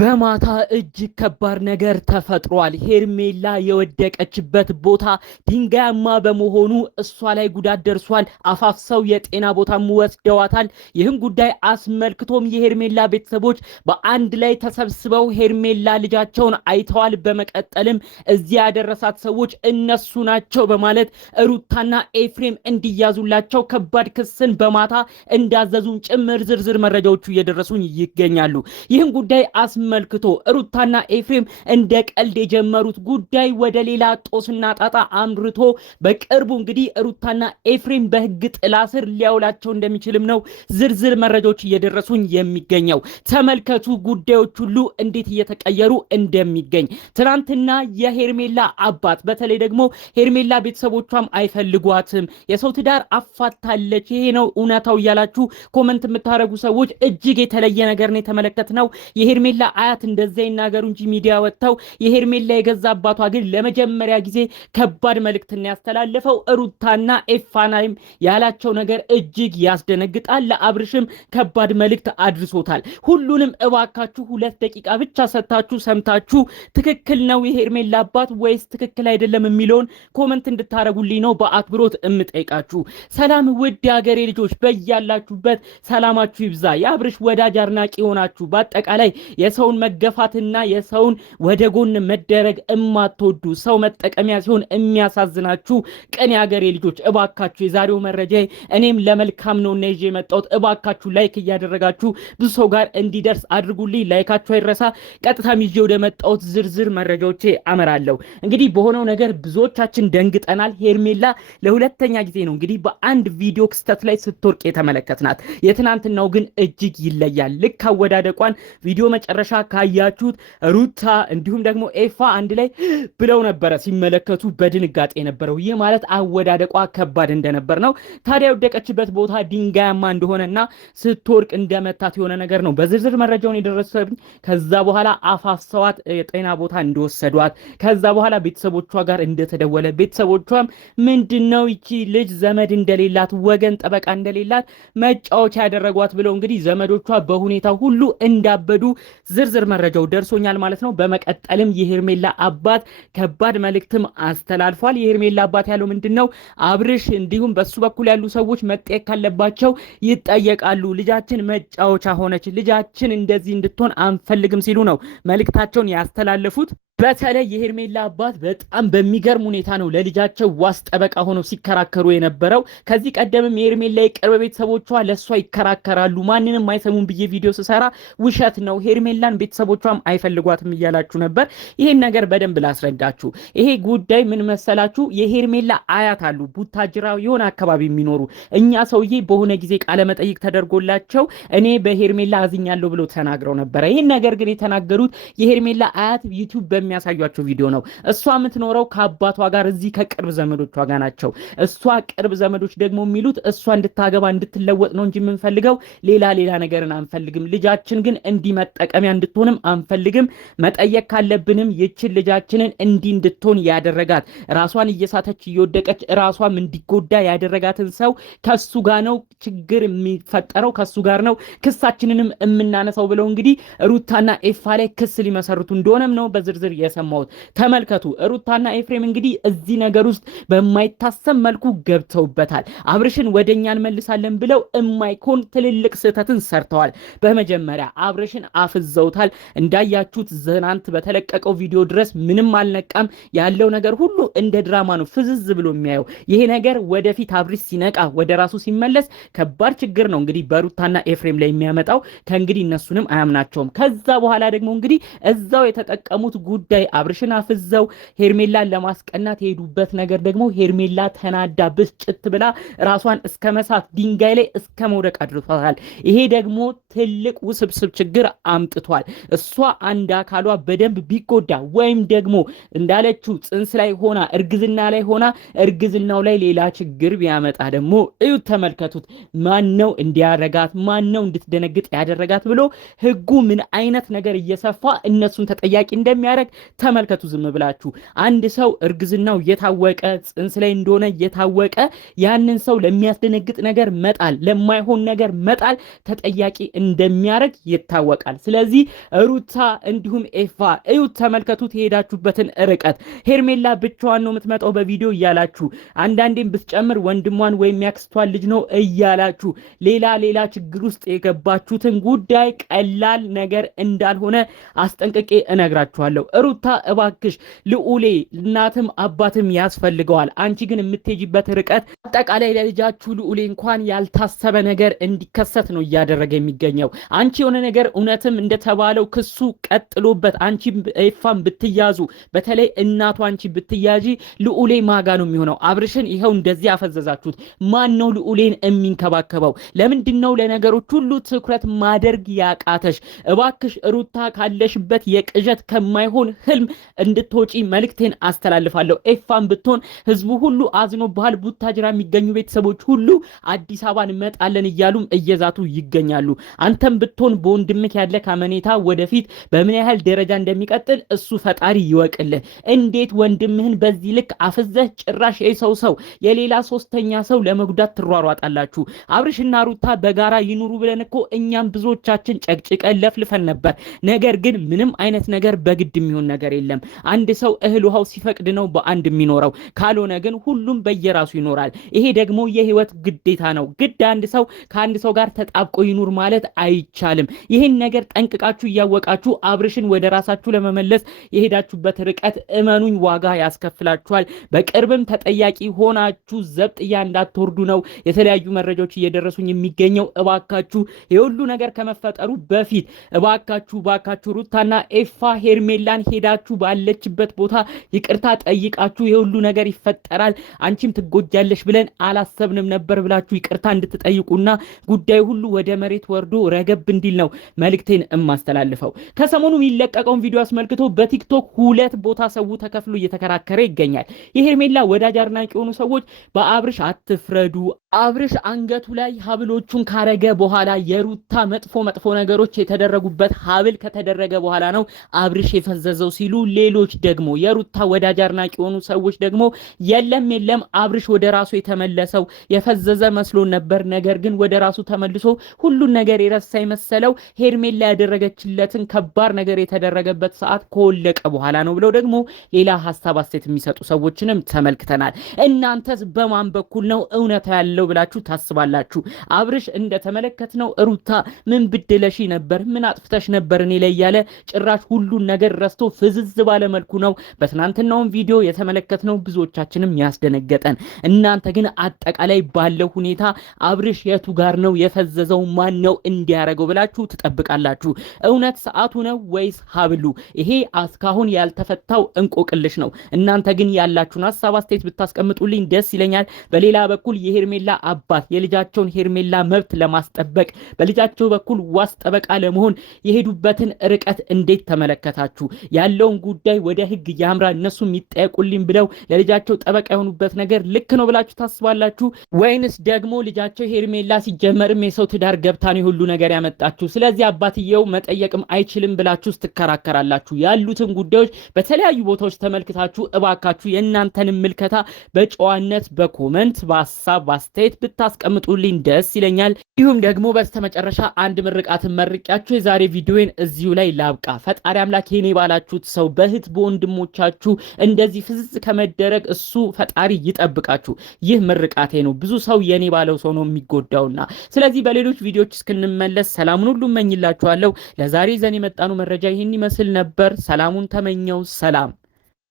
በማታ እጅግ ከባድ ነገር ተፈጥሯል። ሄርሜላ የወደቀችበት ቦታ ድንጋያማ በመሆኑ እሷ ላይ ጉዳት ደርሷል። አፋፍሰው የጤና ቦታም ወስደዋታል። ይህን ጉዳይ አስመልክቶም የሄርሜላ ቤተሰቦች በአንድ ላይ ተሰብስበው ሄርሜላ ልጃቸውን አይተዋል። በመቀጠልም እዚያ ያደረሳት ሰዎች እነሱ ናቸው በማለት ሩታና ኤፍሬም እንዲያዙላቸው ከባድ ክስን በማታ እንዳዘዙን ጭምር ዝርዝር መረጃዎቹ እየደረሱኝ ይገኛሉ። ይህን ጉዳይ አስመልክቶ ሩታና ኤፍሬም እንደ ቀልድ የጀመሩት ጉዳይ ወደ ሌላ ጦስና ጣጣ አምርቶ በቅርቡ እንግዲህ ሩታና ኤፍሬም በህግ ጥላ ስር ሊያውላቸው እንደሚችልም ነው ዝርዝር መረጃዎች እየደረሱኝ የሚገኘው። ተመልከቱ ጉዳዮች ሁሉ እንዴት እየተቀየሩ እንደሚገኝ። ትናንትና የሄርሜላ አባት በተለይ ደግሞ ሄርሜላ ቤተሰቦቿም አይፈልጓትም፣ የሰው ትዳር አፋታለች፣ ይሄ ነው እውነታው እያላችሁ ኮመንት የምታደርጉ ሰዎች እጅግ የተለየ ነገር ነው የተመለከትነው። የሄርሜላ አያት እንደዛ ይናገሩ እንጂ ሚዲያ ወጥተው የሄርሜላ የገዛ አባቷ ግን ለመጀመሪያ ጊዜ ከባድ መልእክትን ያስተላለፈው ሩታና ኤፋናይም ያላቸው ነገር እጅግ ያስደነግጣል። ለአብርሽም ከባድ መልእክት አድርሶታል። ሁሉንም እባካችሁ 2 ደቂቃ ብቻ ሰጣችሁ ሰምታችሁ ትክክል ነው የሄርሜላ አባት ወይስ ትክክል አይደለም የሚለውን ኮመንት እንድታረጉልኝ ነው በአክብሮት እምጠይቃችሁ። ሰላም ውድ የሀገሬ ልጆች፣ በያላችሁበት ሰላማችሁ ይብዛ። የአብርሽ ወዳጅ አድናቂ ሆናችሁ በአጠቃላይ የሰውን መገፋትና የሰውን ወደ ጎን መደረግ እማትወዱ ሰው መጠቀሚያ ሲሆን የሚያሳዝናችሁ ቀን የሀገሬ ልጆች እባካችሁ የዛሬው መረጃ እኔም ለመልካም ነውና ይዤ የመጣሁት እባካችሁ ላይክ እያደረጋችሁ ብዙ ሰው ጋር እንዲደርስ አድርጉልኝ። ላይካችሁ አይረሳ። ቀጥታም ይዤ ወደ መጣሁት ዝርዝር መረጃዎቼ አመራለሁ። እንግዲህ በሆነው ነገር ብዙዎቻችን ደንግጠናል። ሄርሜላ ለሁለተኛ ጊዜ ነው እንግዲህ በአንድ ቪዲዮ ክስተት ላይ ስትወርቅ የተመለከትናት። የትናንትናው ግን እጅግ ይለያል። ልክ አወዳደቋን ቪዲዮ መጨረሻ ካያችሁት ሩታ እንዲሁም ደግሞ ኤፋ አንድ ላይ ብለው ነበረ ሲመለከቱ በድንጋጤ የነበረው። ይህ ማለት አወዳደቋ ከባድ እንደነበር ነው። ታዲያ የወደቀችበት ቦታ ድንጋያማ እንደሆነና ስትወርቅ እንደመታት የሆነ ነገር ነው በዝርዝር መረጃውን የደረሰብኝ። ከዛ በኋላ አፋፍሰዋት የጤና ቦታ እንደወሰዷት፣ ከዛ በኋላ ቤተሰቦቿ ጋር እንደተደወለ፣ ቤተሰቦቿም ምንድነው ይቺ ልጅ ዘመድ እንደሌላት ወገን ጠበቃ እንደሌላት መጫወቻ ያደረጓት ብለው እንግዲህ ዘመዶቿ በሁኔታው ሁሉ እንዳበዱ ዝርዝር መረጃው ደርሶኛል ማለት ነው። በመቀጠልም የሄርሜላ አባት ከባድ መልእክትም አስተላልፏል። የሄርሜላ አባት ያለው ምንድነው? አብርሽ እንዲሁም በሱ በኩል ያሉ ሰዎች መጠየቅ ካለባቸው ይጠየቃሉ። ልጃችን መጫወቻ ሆነች፣ ልጃችን እንደዚህ እንድትሆን አንፈልግም ሲሉ ነው መልእክታቸውን ያስተላለፉት። በተለይ የሄርሜላ አባት በጣም በሚገርም ሁኔታ ነው ለልጃቸው ዋስ ጠበቃ ሆነው ሲከራከሩ የነበረው። ከዚህ ቀደምም የሄርሜላ የቅርብ ቤተሰቦቿ ለሷ ይከራከራሉ፣ ማንንም አይሰሙም ብዬ ቪዲዮ ስሰራ ውሸት ነው ሄርሜላን ቤተሰቦቿም አይፈልጓትም እያላችሁ ነበር። ይሄን ነገር በደንብ ላስረዳችሁ። ይሄ ጉዳይ ምን መሰላችሁ? የሄርሜላ አያት አሉ ቡታጅራ የሆነ አካባቢ የሚኖሩ እኛ ሰውዬ በሆነ ጊዜ ቃለ መጠይቅ ተደርጎላቸው እኔ በሄርሜላ አዝኛለሁ ብለው ተናግረው ነበር። ይሄን ነገር ግን የተናገሩት የሄርሜላ አያት ዩቲዩብ በሚያሳዩአቸው ቪዲዮ ነው። እሷ የምትኖረው ከአባቷ ጋር እዚህ ከቅርብ ዘመዶቿ ጋር ናቸው። እሷ ቅርብ ዘመዶች ደግሞ የሚሉት እሷ እንድታገባ እንድትለወጥ ነው እንጂ የምንፈልገው ሌላ ነገርን አንፈልግም። ልጃችን ግን እንዲመጠቀሚያ እንድትሆንም አንፈልግም። መጠየቅ ካለብንም ይችን ልጃችንን እንዲህ እንድትሆን ያደረጋት ራሷን እየሳተች እየወደቀች ራሷም እንዲጎዳ ያደረጋትን ሰው ከሱ ጋር ነው ችግር የሚፈጠረው፣ ከሱ ጋር ነው ክሳችንንም የምናነሳው ብለው እንግዲህ ሩታና ኤፋ ላይ ክስ ሊመሰርቱ እንደሆነም ነው በዝርዝር የሰማሁት። ተመልከቱ። ሩታና ኤፍሬም እንግዲህ እዚህ ነገር ውስጥ በማይታሰብ መልኩ ገብተውበታል። አብርሽን ወደኛ እንመልሳለን ብለው የማይኮን ትልልቅ ስህተትን ሰርተዋል። በመጀመሪያ አብርሽን አፍዘውታል። እንዳያችሁት ትናንት በተለቀቀው ቪዲዮ ድረስ ምንም አልነቃም። ያለው ነገር ሁሉ እንደ ድራማ ነው ፍዝዝ ብሎ የሚያየው። ይሄ ነገር ወደፊት አብርሽ ሲነቃ ወደ ራሱ ሲመለስ ከባድ ችግር ነው እንግዲህ በሩታና ኤፍሬም ላይ የሚያመጣው። ከእንግዲህ እነሱንም አያምናቸውም። ከዛ በኋላ ደግሞ እንግዲህ እዛው የተጠቀሙት ጉዳይ አብርሽን አፍዘው ሄርሜላን ለማስቀናት የሄዱበት ነገር ደግሞ ሄርሜላ ተናዳ ብስጭት ብላ ራሷን እስከ መሳት ድንጋይ ላይ እስከ መውደቅ አድርሷታል። ይሄ ደግሞ ትልቅ ውስብስብ ችግር አምጥቷል። እሷ አንድ አካሏ በደንብ ቢጎዳ ወይም ደግሞ እንዳለችው ጽንስ ላይ ሆና እርግዝና ላይ ሆና እርግዝናው ላይ ሌላ ችግር ቢያመጣ ደግሞ እዩት፣ ተመልከቱት። ማን ነው እንዲያረጋት ማን ነው እንድትደነግጥ ያደረጋት ብሎ ህጉ ምን አይነት ነገር እየሰፋ እነሱን ተጠያቂ እንደሚያደርግ ተመልከቱ ዝም ብላችሁ። አንድ ሰው እርግዝናው የታወቀ ጽንስ ላይ እንደሆነ የታወቀ ያንን ሰው ለሚያስደነግጥ ነገር መጣል፣ ለማይሆን ነገር መጣል ተጠያቂ እንደሚያደርግ ይታወቃል። ስለዚህ ሩታ እንዲሁም ኤፋ እዩት፣ ተመልከቱ የሄዳችሁበትን ርቀት። ሄርሜላ ብቻዋን ነው የምትመጣው በቪዲዮ እያላችሁ አንዳንዴም ብትጨምር ወንድሟን ወይም ያክስቷን ልጅ ነው እያላችሁ ሌላ ችግር ውስጥ የገባችሁትን ጉዳይ ቀላል ነገር እንዳልሆነ አስጠንቅቄ እነግራችኋለሁ። ሩታ እባክሽ ልዑሌ እናትም አባትም ያስፈልገዋል። አንቺ ግን የምትሄጂበት ርቀት አጠቃላይ ለልጃችሁ ልዑሌ እንኳን ያልታሰበ ነገር እንዲከሰት ነው እያደረገ የሚገኘው። አንቺ የሆነ ነገር እውነትም እንደተባለው ክሱ ቀጥሎበት አንቺ ኤፋም ብትያዙ፣ በተለይ እናቷ አንቺ ብትያጂ ልዑሌ ማጋ ነው የሚሆነው። አብርሽን ይኸው እንደዚህ አፈዘዛችሁት። ማን ነው ልዑሌን የሚንከባከበው? ለምንድነው ለነገሮች ሁሉ ትኩረት ማድረግ ያቃተሽ? እባክሽ ሩታ ካለሽበት የቅዠት ከማይሆን ህልም እንድትወጪ መልእክቴን አስተላልፋለሁ። ኤፋም ብትሆን ህዝቡ ሁሉ አዝኖብሃል። ቡታጅራ የሚገኙ ቤተሰቦች ሁሉ አዲስ አበባ እንመጣለን እያሉም እየዛቱ ይገኛሉ። አንተም ብትሆን በወንድምህ ያለ ካመኔታ ወደፊት በምን ያህል ደረጃ እንደሚቀጥል እሱ ፈጣሪ ይወቅልህ። እንዴት ወንድምህን በዚህ ልክ አፍዘህ ጭራሽ ሰው የሌላ ሶስተኛ ሰው ለመጉዳት ትሯሯጣላችሁ? አብርሽና ሩታ በጋራ ይኑሩ ብለን እኮ እኛም ብዙዎቻችን ጨቅጭቀን ለፍልፈን ነበር። ነገር ግን ምንም አይነት ነገር በግድ የሚሆን ነገር የለም። አንድ ሰው እህል ውሃው ሲፈቅድ ነው በአንድ የሚኖረው፣ ካልሆነ ግን ሁሉም በየራሱ ይኖራል። ይሄ ደግሞ የህይወት ግዴታ ነው። ግድ አንድ ሰው ከአንድ ሰው ጋር ተጣብቆ ይኑር ማለት አይቻልም። ይህን ነገር ጠንቅቃችሁ እያወቃችሁ አብርሽን ወደ ራሳችሁ ለመመለስ የሄዳችሁበት ርቀት እመኑኝ ዋጋ ያስከፍላችኋል። በቅርብም ተጠያቂ ሆናችሁ ዘብጥያ እንዳትወርዱ ነው የተለያዩ መረጃዎች እየደረሱኝ የሚገኘው። እባካችሁ የሁሉ ነገር ከመፈጠሩ በፊት እባካችሁ ሩታና ኤፋ ሄርሜላን ሄዳችሁ ባለችበት ቦታ ይቅርታ ጠይቃችሁ የሁሉ ነገር ይፈጠራል አንቺም ትጎጃለሽ ብለን አላሰብንም ነበር ብላችሁ ይቅርታ እንድትጠይቁና ጉዳዩ ሁሉ ወደ መሬት ወርዶ ረገብ እንዲል ነው መልእክቴን እማስተላልፈው። ከሰሞኑ የሚለቀቀውን ቪዲዮ አስመልክቶ በቲክቶክ 2 ቦታ ሰው ተከፍሎ እየተከራከረ ይገኛል። የሄርሜላ ወዳጅ አድናቂ የሆኑ ሰዎች በአብርሽ አትፍረዱ፣ አብርሽ አንገቱ ላይ ሀብሎቹን ካረገ በኋላ የሩታ መጥፎ ነገሮች የተደረጉበት ሀብል ከተደረገ በኋላ ነው አብርሽ የፈዘዘው ሲሉ፣ ሌሎች ደግሞ የሩታ ወዳጅ አድናቂ የሆኑ ሰዎች ደግሞ የለም አብርሽ ወደ ራሱ የተመለሰው የፈዘዘ መስሎን ነበር፣ ነገር ግን ወደ ራሱ ተመልሶ ሁሉን ነገር የረሳ መሰለው ሄርሜላ ያደረገችለትን ከባድ ነገር የተደረገበት ሰዓት ከወለቀ በኋላ ነው ብለው ደግሞ ሌላ ሐሳብ አስተያየት የሚሰጡ ሰዎችንም ተመልክተናል። እናንተስ በማን በኩል ነው እውነታ ያለው ብላችሁ ታስባላችሁ? አብርሽ እንደተመለከትነው ሩታ ምን ብድለሽ ነበር፣ ምን አጥፍተሽ ነበር እኔ ላይ ያለ ጭራሽ ሁሉን ነገር ረስቶ ፍዝዝ ባለ መልኩ ነው በትናንትናው ቪዲዮ የተመለከትነው ብዙዎቻችንም ያስደነገጠን። እናንተ ግን አጠቃላይ ባለው ሁኔታ አብርሽ የቱ ጋር ነው የፈዘዘው፣ ማን ነው እንዲያረገው ብላችሁ ትጠብቃላችሁ? እውነት ሰዓቱ ነው ወይስ ሀብሉ? ይሄ እስካሁን ያልተፈታው እንቆቅልሽ ነው። እናንተ ግን ያላችሁን ሐሳብ አስተያየት ብታስቀምጡልኝ ደስ ይለኛል። በሌላ በኩል የሄርሜላ አባት የልጃቸውን ሄርሜላ መብት ለማስጠበቅ በልጃቸው በኩል ዋስ ጠበቃ ለመሆን የሄዱበትን ርቀት እንዴት ተመለከታችሁ? ያለውን ጉዳይ ወደ ህግ ያምራ እነሱ የሚጠየቁልኝ ብለው ለልጃቸው ጠበቃ የሆኑበት ነገር ልክ ነው ብላችሁ ታስባላችሁ? ወይንስ ደግሞ ልጃቸው ሄርሜላ ሲጀመርም የሰው ትዳር ገብታ ነው ሁሉ ነገር ያመጣችሁ፣ ስለዚህ አባትየው መጠየቅም አይችልም ብላችሁ ትከራከራላችሁ? ያሉትን ጉዳዮች በተለያዩ ቦታዎች ተመልክታችሁ እባካችሁ የእናንተን ምልከታ በጨዋነት በኮመንት በሐሳብ አስተያየት ብታስቀምጡልኝ ደስ ይለኛል። እንዲሁም ደግሞ በስተመጨረሻ አንድ ምርቃትን መርቂያችሁ የዛሬ ቪዲዮን እዚሁ ላይ ላብቃ። ፈጣሪ አምላክ የኔ ባላችሁት ሰው በእህት በወንድሞቻችሁ እንደዚህ ፍዝዝ ከመደረግ እሱ ፈጣሪ ይጠብቃችሁ። ይህ ምርቃቴ ነው። ብዙ ሰው የኔ ባለው ሰው ነው የሚጎዳውና ስለዚህ በሌሎች ቪዲዮዎች እስክንመለስ ሰላሙን ሁሉ እመኝላችኋለሁ። ለዛሬ ዘን የመጣኑ መረጃ ይህን ይመስል ነበር። ሰላሙን ተመኘው። ሰላም